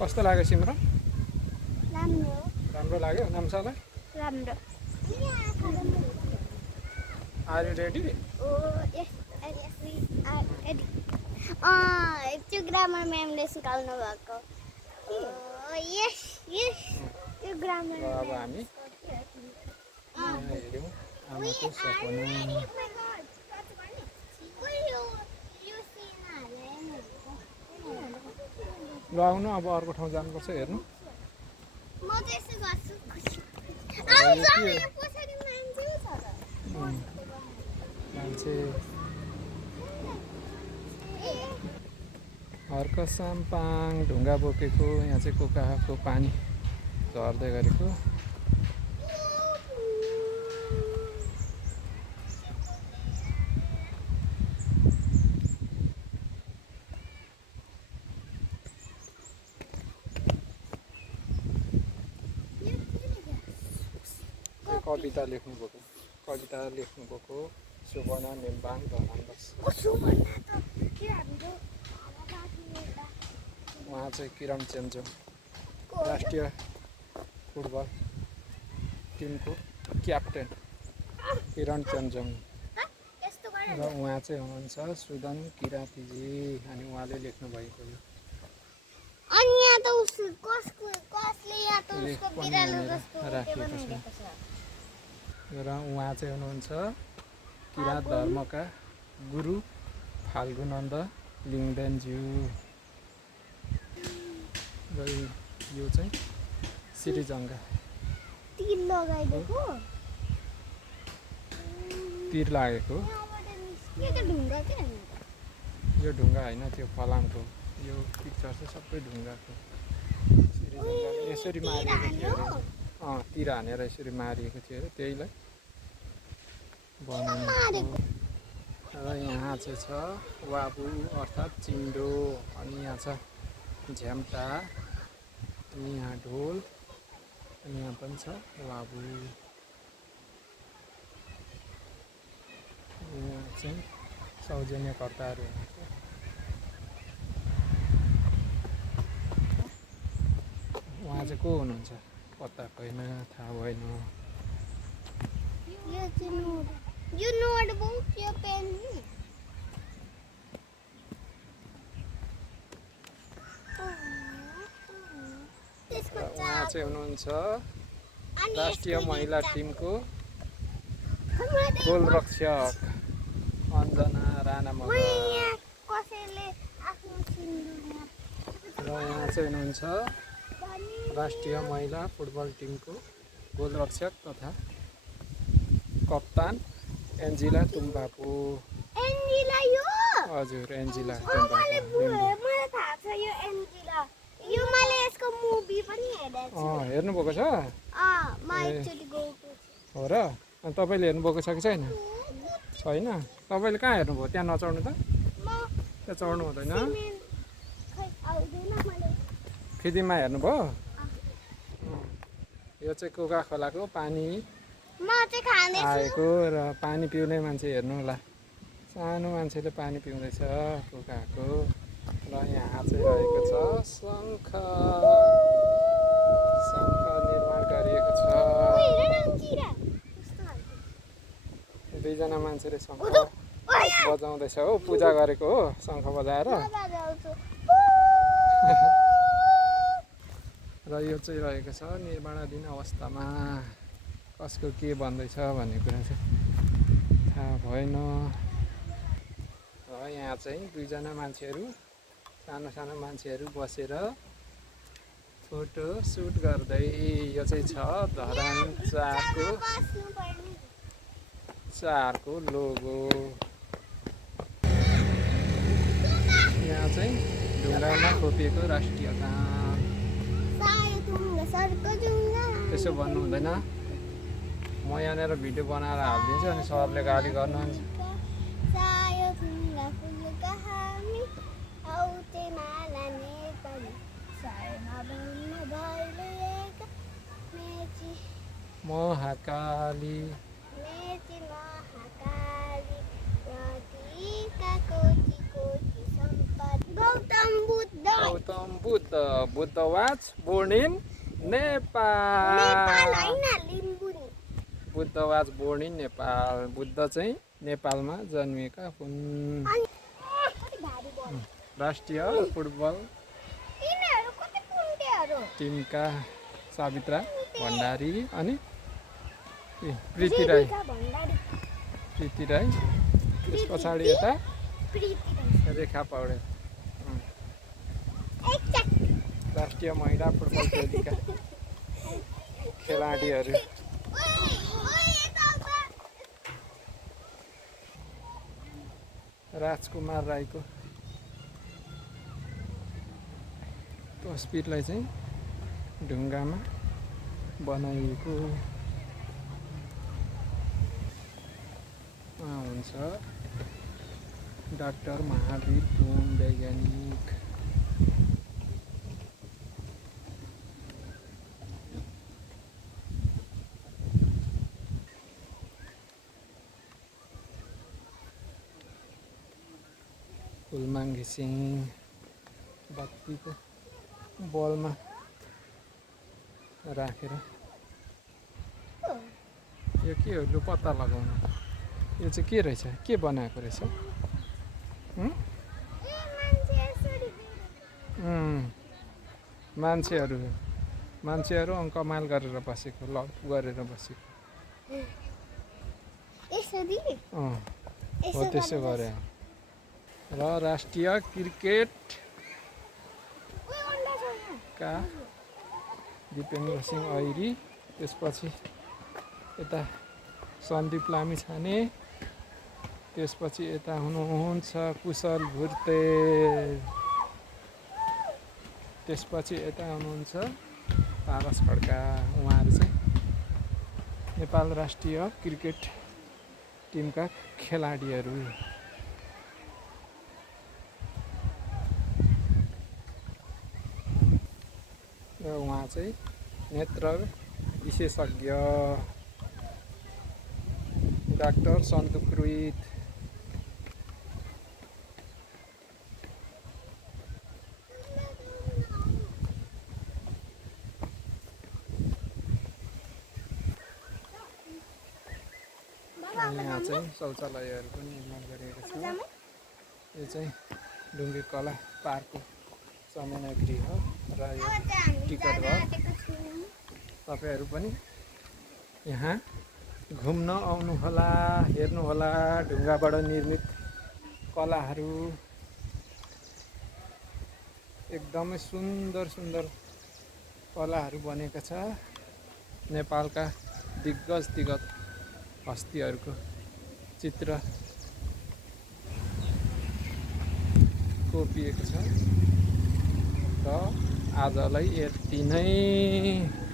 कस्तो लाग्यो सिमरन राम्रो राम्रो लाग्यो नाम्सालाई राम्रो आर यु रेडी त्यो ग्रामर म्यामले सिकाउनु भएको यस यस त्यो ग्रामर अब हामी हेऱ्यौँ आमाको सपना ल आउनु अब अर्को ठाउँ जानुपर्छ हेर्नु मान्छे हर्क साम्पाङ ढुङ्गा बोकेको यहाँ चाहिँ कोकाको पानी झर्दै गरेको कविता लेख्नुभएको सुवर्णा नेम्बाङ धनान्दस उहाँ चाहिँ किरण चेन्जोङ राष्ट्रिय फुटबल टिमको क्याप्टेन किरण चेन्जोङ र उहाँ चाहिँ हुनुहुन्छ सुदन किरातीजी अनि उहाँले लेख्नुभएको यो राखिएको छ र उहाँ चाहिँ हुनुहुन्छ किराँत धर्मका गुरु फाल्गुनन्द लिङ्गदेनज्यू र यो चाहिँ सिरिजङ्गा तीर लागेको यो ढुङ्गा होइन त्यो फलामको यो पिक्चर चाहिँ सबै ढुङ्गाको सिरिजङ्गा यसरी मारिएको थियो अरे तिर हानेर यसरी मारिएको थियो अरे त्यहीलाई बनाउनु र यहाँ चाहिँ छ वाबु अर्थात् चिन्डो अनि यहाँ छ झ्याम्टा अनि यहाँ ढोल अनि यहाँ पनि छ वाबु यहाँ चाहिँ सौजन्यकर्ताहरू उहाँ चाहिँ को हुनुहुन्छ पत्ता छैन थाहा भएन उहाँ चाहिँ हुनुहुन्छ राष्ट्रिय महिला टिमको गोलरक्षक अञ्जना राणा मगर र उहाँ चाहिँ हुनुहुन्छ राष्ट्रिय महिला फुटबल टिमको गोलरक्षक तथा कप्तान एन्जिला तुम्बापु हजुर एन्जिला हेर्नुभएको छ हो र अनि तपाईँले हेर्नुभएको छ कि छैन छैन तपाईँले कहाँ हेर्नुभयो त्यहाँ नचढ्नु त त्यहाँ चढ्नु हुँदैन फिदीमा हेर्नुभयो यो चाहिँ कोका खोलाको पानी आएको र पानी पिउने मान्छे हेर्नु होला सानो मान्छेले पानी पिउँदैछ कोकाको र यहाँ चाहिँ रहेको छ शङ्ख निर्माण गरिएको छ दुईजना मान्छेले शङ्ख बजाउँदैछ हो पूजा गरेको हो शङ्ख बजाएर र यो चाहिँ रहेको छ निर्माणाधीन अवस्थामा कसको के भन्दैछ भन्ने कुरा चाहिँ थाहा भएन र यहाँ चाहिँ दुईजना मान्छेहरू सानो मान्छेहरू बसेर फोटो सुट गर्दै यो चाहिँ छ धरान चारको लोगो यहाँ चाहिँ ढुङ्गामा खोपिएको राष्ट्रिय गान त्यसो भन्नु हुँदैन म यहाँनिर भिडियो बनाएर हालिदिन्छु अनि सरले गाली गर्नुहुन्छ Mahakali Gautam Gautam Buddha Buddha was born in Nepal Nepal होइन लिम्बू नि Buddha was born in Nepal Buddha चाहिँ नेपालमा जन्मिएका हुन् अनि कति भारी भयो राष्ट्रिय फुटबल यिनीहरू कति पुण्टेहरू टिमका सावित्रा भण्डारी अनि प्रीति राई भण्डारी प्रीति राई त्यस पछाडि यता प्रीति रेखा पौडेल एकचोटि राष्ट्रिय महिला फुटबल टोलीका खेलाडीहरू राजकुमार राईको तस्बिरलाई चाहिँ ढुङ्गामा बनाइएको उहाँ हुन्छ डाक्टर महावीर पुन वैज्ञानिक फुलमा घिसिङ बत्तीको बलमा राखेर यो के हो लु पत्ता लगाउनु यो चाहिँ के रहेछ के बनाएको रहेछ मान्छेहरू अङ्कमाल गरेर बसेको लप गरेर बसेको हो त्यसो गरे र राष्ट्रिय क्रिकेटका दिपेन्द्र सिंह ऐरी त्यसपछि यता सन्दीप लामिछाने त्यसपछि यता हुनुहुन्छ कुशल भुर्तेल त्यसपछि यता हुनुहुन्छ पारस खड्का उहाँहरू चाहिँ नेपाल राष्ट्रिय क्रिकेट टिमका खेलाडीहरू र उहाँ चाहिँ नेत्र विशेषज्ञ डाक्टर सन्तोष रुइत यहाँ चाहिँ शौचालयहरू पनि निर्माण गरिएको छ यो चाहिँ ढुङ्गे कला पार्कको सामग्री हो र यो टिकट घर तपाईँहरू पनि यहाँ घुम्न आउनुहोला हेर्नुहोला ढुङ्गाबाट निर्मित कलाहरू एकदमै सुन्दर सुन्दर कलाहरू बनेका छ नेपालका दिग्गज हस्तीहरूको चित्र कोपिएको छ र आजलाई यति नै।